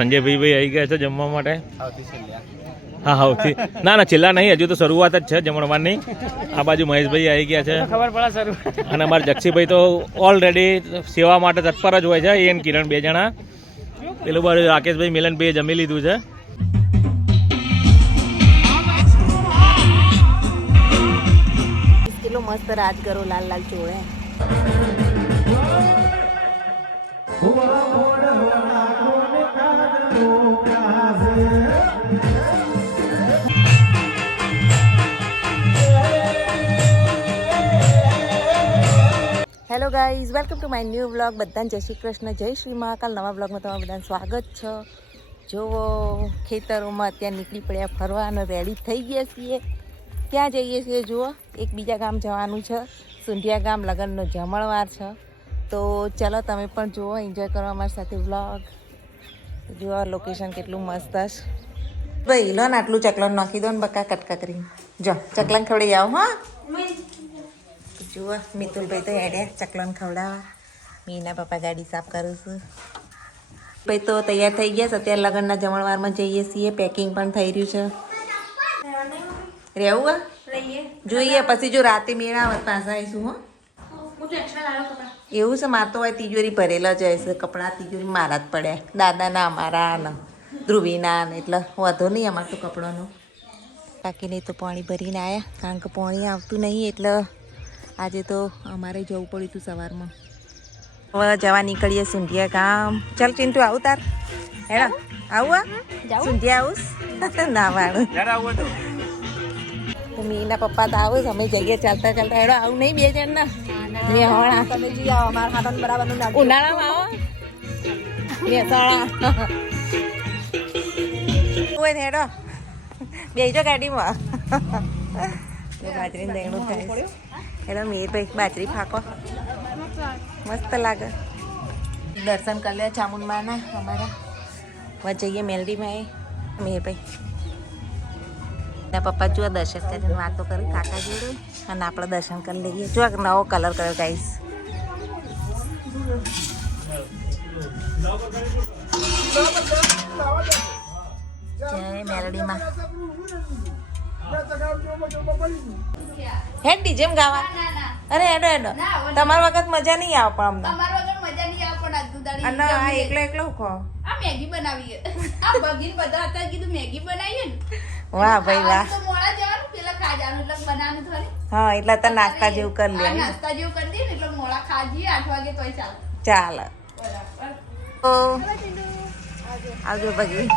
સંજયભાઈ આવી ગયા છે જમવા માટે. હા સૌથી ના છેલ્લા નહીં, હજુ તો શરૂઆત જ છે જમણવારની. આ બાજુ મહેશભાઈ આવી ગયા છે અને અમારા જક્ષીભાઈ તો ઓલરેડી સેવા માટે તત્પર જ હોય છે. એ અને કિરણ 2 જણા. પેલું બાજુ રાકેશભાઈ મિલનભાઈ જમી લીધું છે. કેટલો મસ્ત રાજ કરો લાલ લાલ ચોળે. Hello guys, welcome to my new vlog. બધાને જય શ્રી કૃષ્ણ, જય શ્રી મહાકાલ. નવા વ્લોગમાં તમારું બધાને સ્વાગત છે. જુઓ ખેતરોમાં અત્યારે નીકળી પડ્યા ફરવા અને રેડી થઈ ગયા છીએ. ક્યાં જઈએ છીએ જુઓ, એક બીજા ગામ જવાનું છે. સુંઢિયા ગામ લગ્નનો જમણવાર છે. તો ચાલો તમે પણ જુઓ, એન્જોય કરો અમારી સાથે વ્લોગ. જુઓ લોકેશન કેટલું મસ્ત છે. ભાઈ લો ને આટલું ચકલન નાખી દો ને બકા કટકા કરીને. જો ચકલન ખવડાવી આવો. હા જુઓ મિતુલભાઈ તો હેડ્યા ચકલન ખવડાવવા. મીના પપ્પા ગાડી સાફ કરું છું. ભાઈ તો તૈયાર થઈ ગયા છે. અત્યારે લગ્નના જમણવારમાં જઈએ છીએ. પેકિંગ પણ થઈ રહ્યું છે. રહેવું જોઈએ પછી જો રાતે મેળાવત પાછા આવીશું. હો એવું છે. મારે તો હોય તિજોરી ભરેલા જ હશે કપડાં. તિજોરી મારા જ પડ્યા, દાદાના અમારા ને ધ્રુવીના ને, એટલે વધો નહીં અમારે તો કપડાનો. બાકી નહીં તો પાણી ભરીને આવ્યા, કારણ કે પાણી આવતું નહીં એટલે આજે તો અમારે જવું પડ્યું હતું સવારમાં. હવે જવા નીકળીએ સુંઢિયા ગામ. ચાલ ચિંટુ આવું તાર હેડા આવું સુંઢિયા આવું ના વાળું મીના પપ્પા તો આવું અમે જઈએ ચાલતા ચાલતા. હેડો આવું નહીં 2 જણ ના ઉનાળામાં આવો મહેસાણા હેડો બેજો ગાડીમાં. બાજરીનું દેણું થાય. હેલો મીરભાઈ બાજરી ફાંકો મસ્ત લાગે. દર્શન કરી લે ચામુંડમાના અમારા. હવે જઈએ મેલડીમાં. એ મીરભાઈ ના પપ્પા જો દર્શન કરીને વાતો કરી કાકા જોડે અને આપણે દર્શન કરી લઈએ. જો નવો કલર કર્યો ગાઈસ. જય મેલડીમાં. હેડી જેમ ગાવા. અરે હેડો હેડો. તમારા વખત મજા નહીં આવે પણ અમને આ એકલો એકલો ખો. મેગી બનાવીએ. આ બગીન બધા હતા કીધું મેગી બનાવીએ ને. વાહ ભાઈ વાહ. તો મોડા જવાનું પેલા ખા જવાનું એટલે બનાવવાનું થોડી. હા એટલે તો નાસ્તા જેવું કરી લે. નાસ્તા જેવું કરી દઈએ ને એટલે મોડા ખા જઈએ 8 વાગે તોય ચાલે. ચાલે. બરાબર. તો આવજો બગી.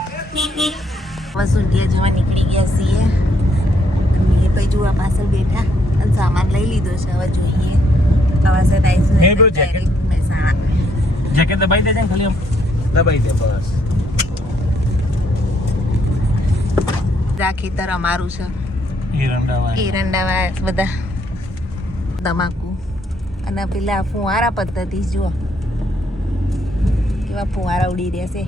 વસુંઢિયા જોવા નીકળી ગયા છીએ. ભાઈ જોવા પાછળ બેઠા અને સામાન લઈ લીધો છે. હવે જોઈએ હવે આવીશું મહેસાણા. જેકેટ દબાઈ દેજે ખાલી દબાઈ દે બસ. આ ખેતર અમારું છે. એરંડા બધા તમાકુ અને પેલા ફુવારા પદ્ધતિ જુઓ કેવા ફુવારા ઉડી રહેશે.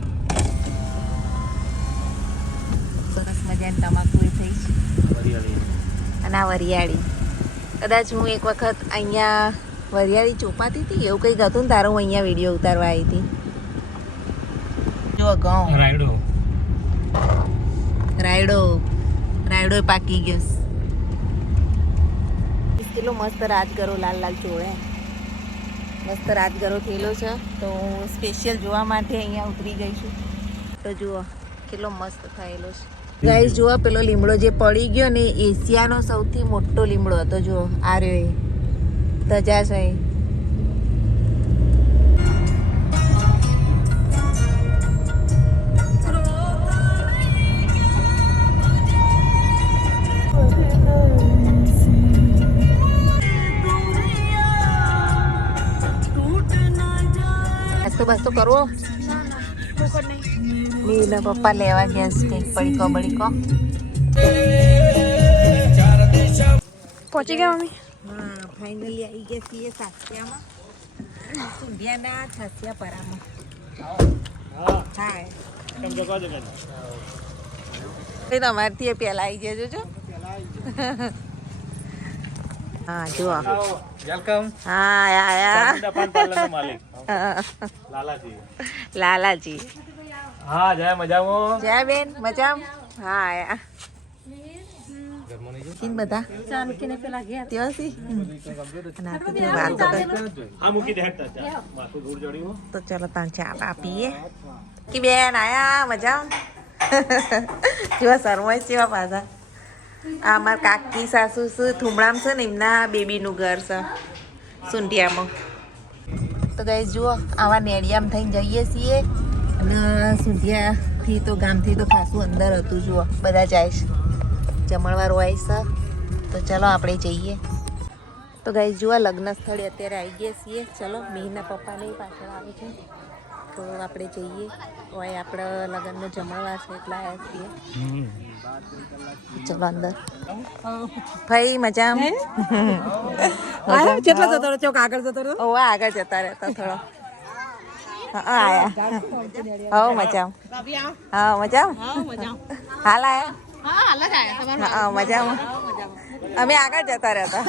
સરસ મજાની તમાકુ એ થઈ છે. અને આ વરિયાળી કદાચ હું એક વખત અહીંયા વરિયાળી ચોપાતી હતી એવું કંઈક હતું ને તારો હું અહીંયા વિડીયો ઉતારવા આવી હતી. જો ઘઉં રાયડો પાકી ગયો. કેટલો મસ્ત રાજગરો લાલ લાલ ચોળે. મસ્ત રાજગરો થયેલો છે. તો હું સ્પેશિયલ જોવા માટે અહીંયા ઉતરી ગઈ છું. તો જુઓ કેટલો મસ્ત થયેલો છે. ગાઈસ જુઓ પેલો લીમડો જે પડી ગયો ને એશિયાનો સૌથી મોટો લીમડો હતો. જુઓ આ રહ્યો એ તજા છે. બસ તો કરવો. મીના પપ્પા લેવા ગયા છે કંઈક બળીકો. પહોંચી ગયા મમ્મી. હા ફાઇનલી આવી ગયા છીએ સાસિયામાં. સુંઢિયાના છસિયા પરામાં. હા તમારથી પહેલા આવી જજો જો. હા જુઓ વેલકમ. હા આયા પાન પાર્લરનો માલિક લાલાજી. લાલાજી હા જય મજામાં. જય બેન મજામ. હા આયા કિન બધા ત્યાં સી અને આ તો જો વાતો કરે. હા મૂકી દે હેઠતા માથું ધૂળ ચડ્યું. તો ચલો તાણ ચા બા પીએ કે બેન આયા મજા. જેવા શરમાય છે એવા પાછા. આ અમારા કાકી સાસુ શું થુમડામ છે ને એમના બેબીનું ઘર છે સુંઢિયામાં. તો ગાઈસ જુઓ આવા નેડિયામ થઈને જઈએ છીએ અને સુંઢિયાથી તો ગામથી તો ખાસું અંદર હતું. જુઓ બધા જાય છે જમણવાર હોય છે. તો ચલો આપણે જઈએ. તો ગાઈસ જુઓ લગ્ન સ્થળે અત્યારે આવી ગયા છીએ. ચલો મીના પપ્પાને પાછળ આવે છે તો આપણે જઈએ. હોય આપણે લગ્નનો જમણવાર છે એટલે આવ્યા છીએ. ચલો અંદર. ભાઈ મજા કેટલો જતો રહ્યો ચોક આગળ જતો રહ્યો ઓવા આગળ જતા રહેતા થોડો. હા આયા હો મજા. હા મજા હાલ આયા. હા મજામાં અમે આગળ જતા રહેતા.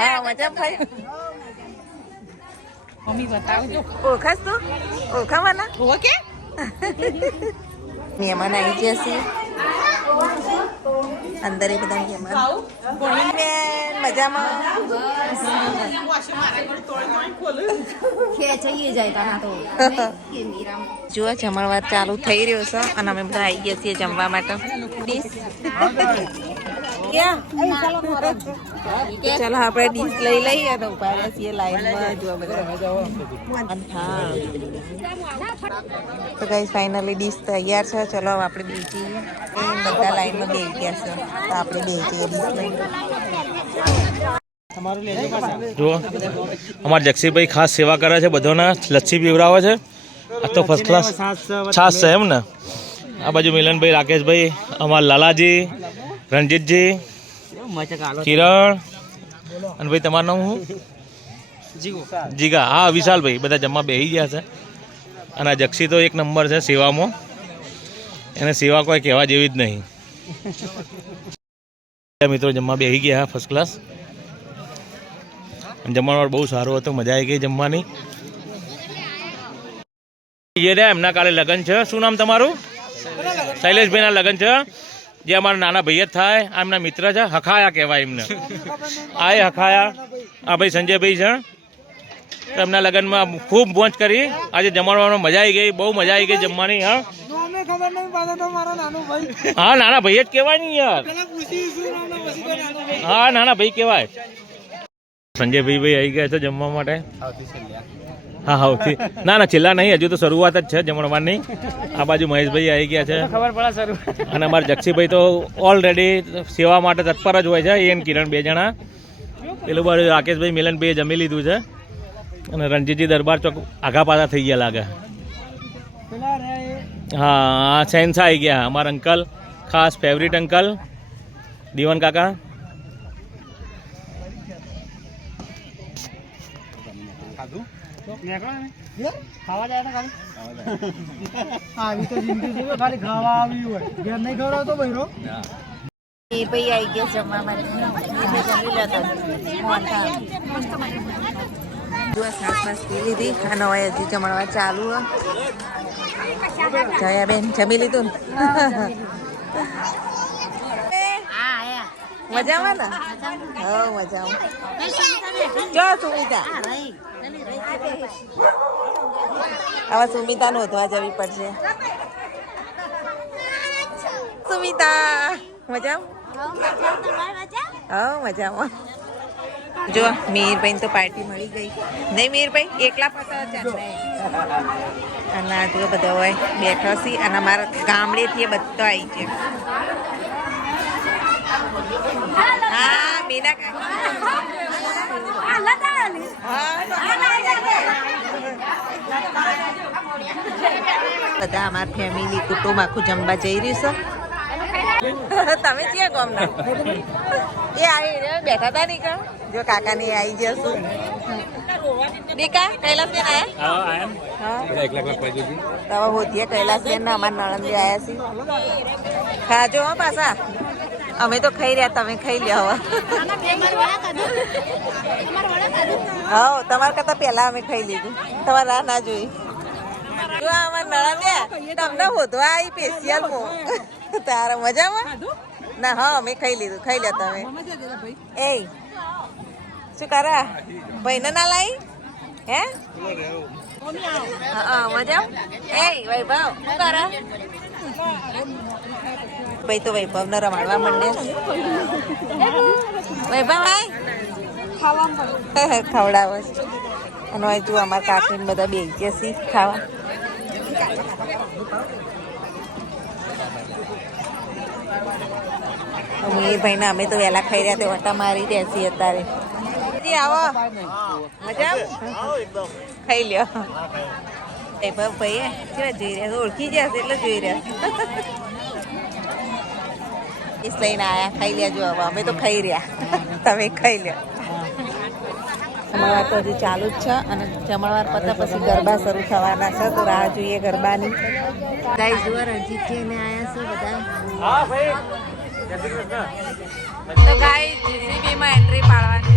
હા મજા ભાઈ ઓળખાસ તું ઓળખા મને મહેમાન આવી જશે અંદર. એ બધા મહેમાન બેન મજામાં. જુઓ જમણવાર ચાલુ થઈ રહ્યો છે અને અમે બધા આવી ગયા છીએ જમવા માટે. ચાલો આપણે ડીશ લઈ લઈએ તો ઉભા રહ્યા છીએ લાઈનમાં. જો બધા તો ગાઈસ ફાઇનલી ડીશ તૈયાર છે. ચલો હવે આપણે બેસીએ. બધા લાઈનમાં બેસી ગયા છે તો આપણે બેસીએ ડીશ લઈને. જુઓ અમારા જક્ષીભાઈ ખાસ સેવા કરે છે બધાના. લચ્છી પીવડાવે છે. આ તો ફર્સ્ટ ક્લાસ છાસ છે એમ ને. આ બાજુ મિલનભાઈ, રાકેશભાઈ, અમારા લાલાજી, રણજીતજી, કિરણ અને ભાઈ તમારું નામ શું? જીગા. હા વિશાલભાઈ બધા જમવા બેસી ગયા છે. અને આ જક્ષી તો એક નંબર છે સેવામાં. એને સેવા કોઈ કહેવા જેવી જ નહીં. મિત્રો જમવા બેસી ગયા ફર્સ્ટ ક્લાસ. જમવાનું બહુ સારું હતું. મજા આવી ગઈ જમવાની. એ રહ્યા એમના કાલે લગ્ન છે. શું નામ તમારું? શૈલેષભાઈના લગ્ન છે. જે અમારા નાના ભાઈ જ થાય. આ એમના મિત્ર છે. હખાયા કહેવાય એમને. આ એ હખાયા. આ ભાઈ સંજયભાઈ છે. એમના લગ્નમાં ખૂબ મોજ કરી. આજે જમણવામાં મજા આવી ગઈ. બહુ મજા આવી ગઈ જમવાની. હા હા નાના ભાઈ જ કહેવાય ને યાર. હા નાના ભાઈ કહેવાય. સંજયભાઈ આવી ગયા છે જમવા માટે. હા હા ના ના છેલ્લા નહીં, હજુ તો શરૂઆત જ છે જમણવારની. આ બાજુ મહેશભાઈ આવી ગયા છે અને અમારા જક્ષીભાઈ તો ઓલરેડી સેવા માટે તત્પર જ હોય છે. એ કિરણ બે જણા. પેલું બાજુ રાકેશભાઈ, મિલનભાઈએ જમી લીધું છે અને રણજીતજી દરબાર ચોક આઘા પાછા થઈ ગયા લાગે. હા સેન્સા આવી ગયા અમારા અંકલ, ખાસ ફેવરિટ અંકલ દીવાન કાકા. ખાવા જાય આવી તો જિંદગી ખાલી ખાવા આવી હોય ઘેર નહીં ખવડાવતો બૈરો. એ ભાઈ આવી ગયા જમવા માટે. જો શાક મસ્તી લીધી અને હવે હજી જમણવા ચાલુ. જયા બેન જમી લીધું ને મજામાં ને? હો મજામાં. જો સુમિતા હવે સુમિતા નોંધવા જવી પડશે. સુમિતા મજામાં? હો મજામાં. જો મીરભાઈ તો પાર્ટી મળી ગઈ. નહીં મીરભાઈ એકલા પતા ચાલે. અને આ જો બધા હોય બેઠા છે અને અમારા ગામડેથી બધા આવી છે. હા મીના બધા અમારા ફેમિલી કુટુંબ આખું જમવા જઈ રહ્યું છે. તમે ક્યાં ગામના? એ આવી બેઠા હતા નીકળ. જો કાકા ને આવી જશું. દીકા કૈલાસબેન આયા હોતીએ કૈલાસબેન ને અમારા નણંદે આવ્યા છે. ખાજો હો પાછા. અમે તો ખાઈ રહ્યા, તમે ખાઈ લ્યો હવે. હા તમારા કરતા પહેલા અમે ખાઈ લીધું. તમારે રાહ ના જોઈ. જો અમાર નળા બે તમને હોધવા આવી સ્પેશિયલ મો તારા મજામાં ના હા મેં ખાઈ લીધું ખાઈ લે તમે એ શું કરા ભાઈને ના લાવી હે હા મજા એ વૈભવ શું કરા ભાઈ તો વૈભવ ને રમાડવા માંડે વૈભવ ભાઈ ખવડાવો છે અને હવે તું અમારા કાકીને બધા બે જશે ખાવા એ ભાઈને અમે તો વહેલા ખાઈ રહ્યા તે વટા મારી રહ્યા અત્યારે આવો મજા ખાઈ લ્યો વૈભવ ભાઈ કેવા જોઈ રહ્યા ઓળખી ગયા છે એટલે જોઈ રહ્યા પીસ લઈને આવ્યા ખાઈ લેજો હવે અમે તો ખાઈ રહ્યા તમે ખાઈ લ્યો જમણવાર તો હજી ચાલુ જ છે અને જમણવાર પતા પછી ગરબા શરૂ થવાના છે તો રાહ જોઈએ ગરબાની ગાઈસ જુઓ રણજીતજી ને આયા છે બધા તો ગાઈસ જીસીબી માં એન્ટ્રી પાડવાની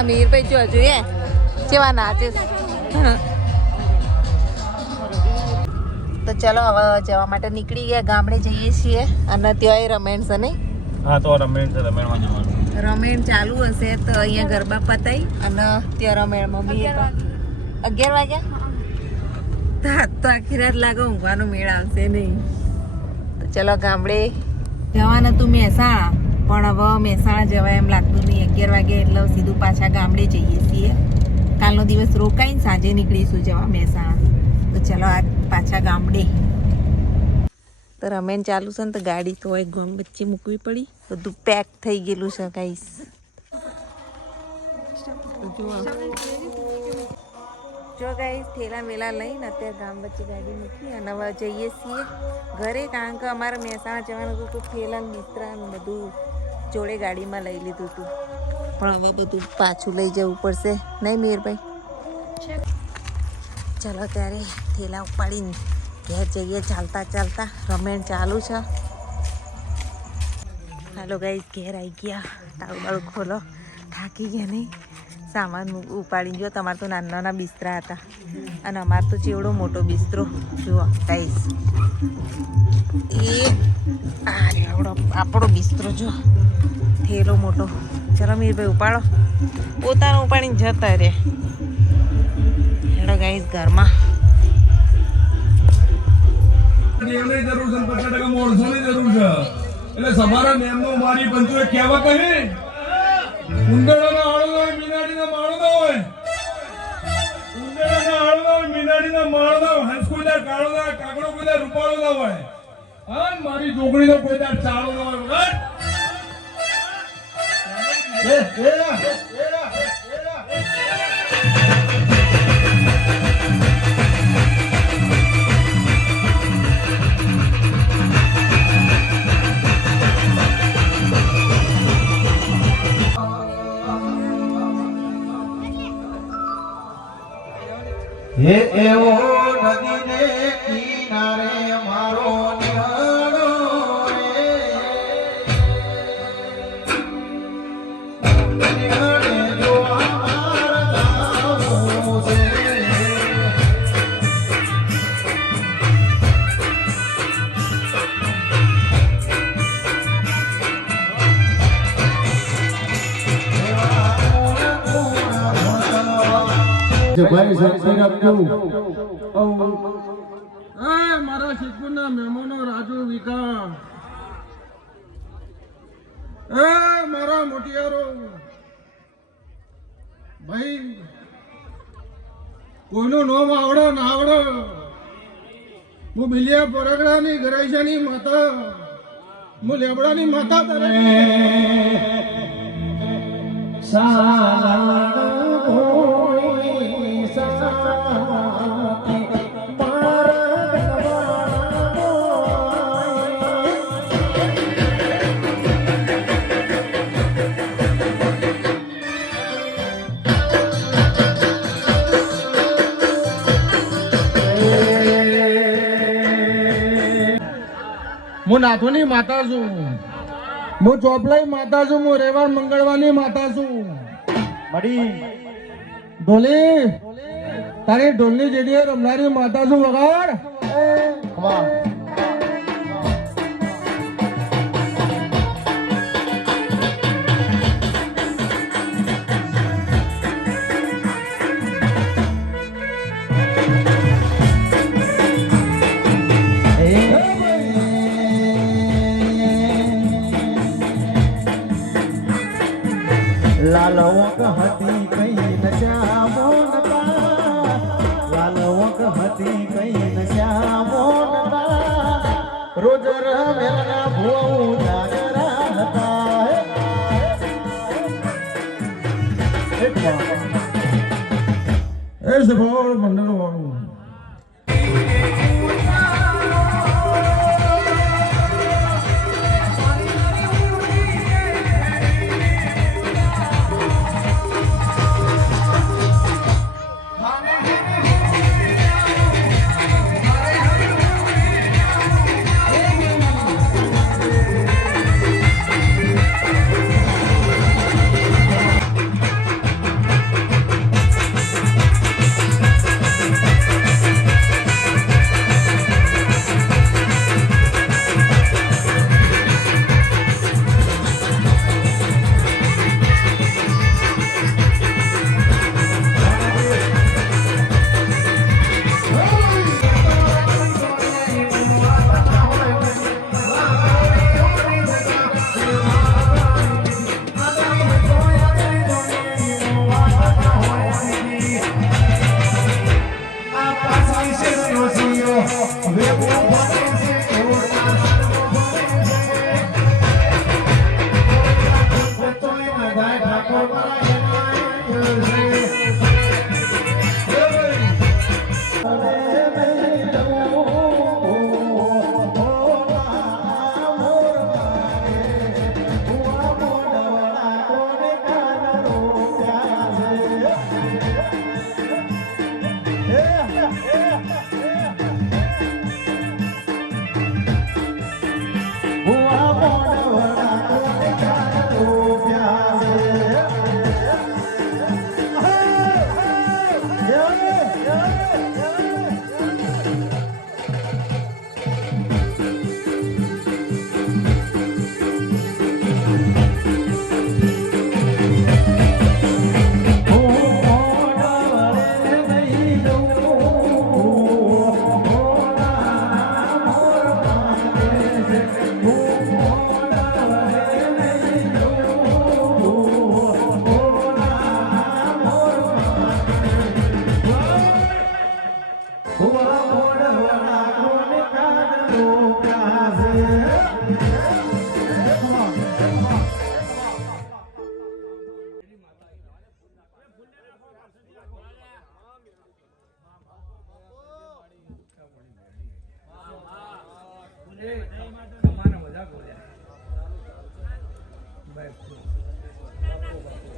આ મીરભાઈ જો જોઈએ કેવા નાચે છે. તો ચલો હવે જવા માટે નીકળી ગયા, ગામડે જઈએ છીએ અને ત્યાંય રમેણ છે નહીં? હા તો રમેણ છે, રમેણમાં જવાનું. રમેણ ચાલુ હશે તો અહીંયા ગરબા પતાઈ અને ત્યાં રમેણમાં બી 11 વાગ્યા તો આખી રાત લાગે ઊંઘવાનો મેળ આવશે નહીં. તો ચલો ગામડે જવાનું હતું મહેસાણા, પણ હવે મહેસાણા જવાય એમ લાગતું નહીં. 11 વાગે એટલે સીધું પાછા ગામડે જઈએ છીએ. કાલનો દિવસ રોકાઈને સાંજે નીકળીશું જવા મહેસાણા. તો ચલો આ પાછા ગામડે. તો રમેન ચાલુ છે ને તો ગાડી તો એક ગામ વચ્ચે મૂકવી પડી, બધું પેક થઈ ગયેલું છે ગાઈસ. જો ગાઈસ થેલા વેલા લઈને અત્યારે ગામ વચ્ચે ગાડી મૂકી અને હવે જઈએ છીએ ઘરે, કારણ કે અમારે મહેસાણા જવાનું હતું તો થેલા બિસ્તરા ને બધું જોડે ગાડીમાં લઈ લીધું હતું, પણ હવે બધું પાછું લઈ જવું પડશે નહીં મીરભાઈ? ચલો ત્યારે થેલા ઉપાડીને ઘેર જઈએ ચાલતા ચાલતા. રમેણ ચાલુ છે. હાલો ગાઈસ ઘેર આવી ગયા, તાળું બાળું ખોલો. થાકી ગયા નહીં? સામાન ઉપાડીને જો. તમારે તો નાના નાના બિસ્તરા હતા અને અમારે તો જેવડો મોટો બિસ્તરો જુઓ ગાઈસ. એ આવડો આપણો બિસ્તરો જો, થેલો મોટો. ચલો મીરભાઈ ઉપાડો, પોતાનો ઉપાડીને જતા રે. હેડો ગાઈસ ઘરમાં. નિયમની જરૂર છે, 50% માણસોની જરૂર છે. એટલે સવારે નિયમનો મારી પંચોએ કહેવા કહે ઉંદરડાના આળો ના હોય, મીનાડીના માળો ના હોય. ઉંદરડાના આળો ના હોય, મીનાડીના માળો ના હોય. હંસ કોઈ દાર કાળો ના હોય, કાગડો કોઈ દાર રૂપાળો ના હોય. હા, મારી છોકરીનો કોઈ દાર ચાળો ના હોય. હે એવો નદીને કિનારે મારો નિહાળો રે, નિહાળે જો અમારા ગામો છે. ભાઈ શક્તિ રાખજો. મારા શિવપુરના મહેમાનો રાજુ વિકા, મારા મોટિયારો ભાઈ, કોઈનું નામ આવડો ના આવડો, હું બિલિયા પરગડાની ગરાઈશાની માતા, હું લેબડાની માતા તારે હું નાથોની માતા છું, હું ચોપલાઈ માતા છું, હું રેવાડ મંગળવાની માતા છું. મળી ઢોલી તારી ઢોલની જેડીએ રમનારી માતા છું. વગાડ લાલવક હતી કઈ નશ્યામો નતા, લાલવક હતી કઈ નશ્યામો નતા, રોજ રમેલના ભૂ જાગરા હતા. એ સભોળ મંડળ વાળું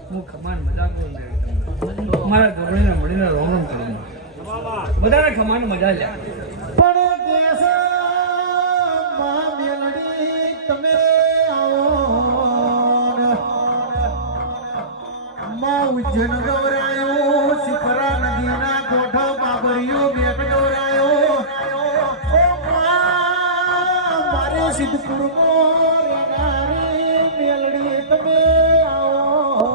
હું ખમાન મજાક બોલું મારા ગબડીને મળીને રોમ રોમ કરું બધાને ખમાન મજા લે પણ કેસ માં મેલડી તમે આવો માં ઉજ્જૈન ગવરાયો શિખરા નદીના કોઠો બાબરિયો બેટ ગવરાયો ઓ માં મારે સિદ્ધપુર મેલડી તમે આવો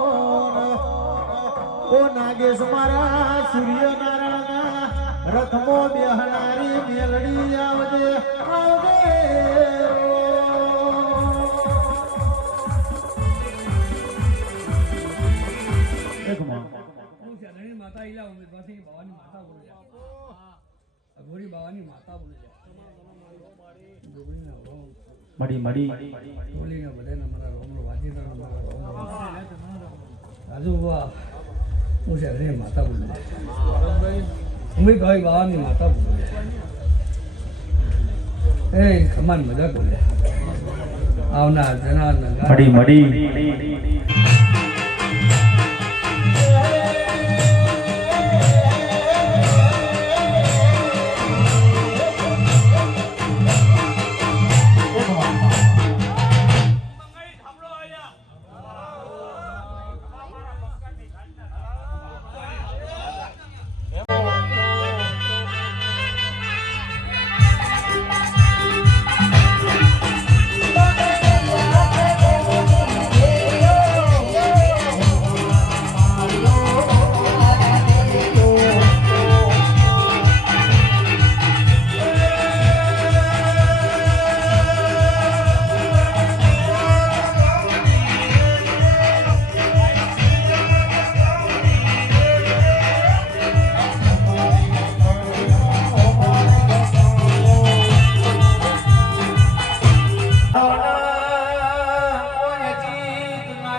ઓ નાગેશ મારા સૂર્યનારાયણના રથમો બેહનારી મેલડી આવજે આવજે માતા ઈલા ઉમેદવારની બાવાની માતા બોલ્યા અઘોરી બાવાની માતા બોલ્યા મડી મડી બોલીને બધાને મારા રોમનો વાજીના મારા રોમનો રાજુ બાબા હું છે હરે માતા બોલ્યા ઉમેદભાઈ બાવાની માતા બોલ્યા એ ખમાન મજા બોલ્યા આવનાર જનાર મડી મડી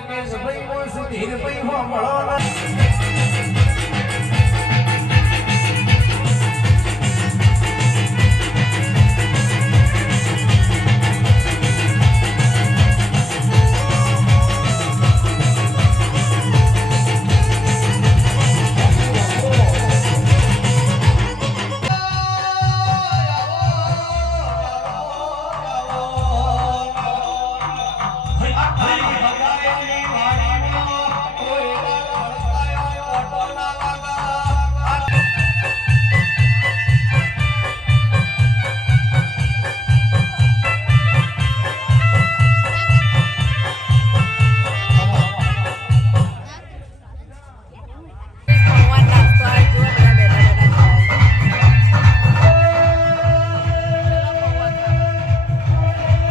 નાગેશભાઈ સુધીરભાઈ મળો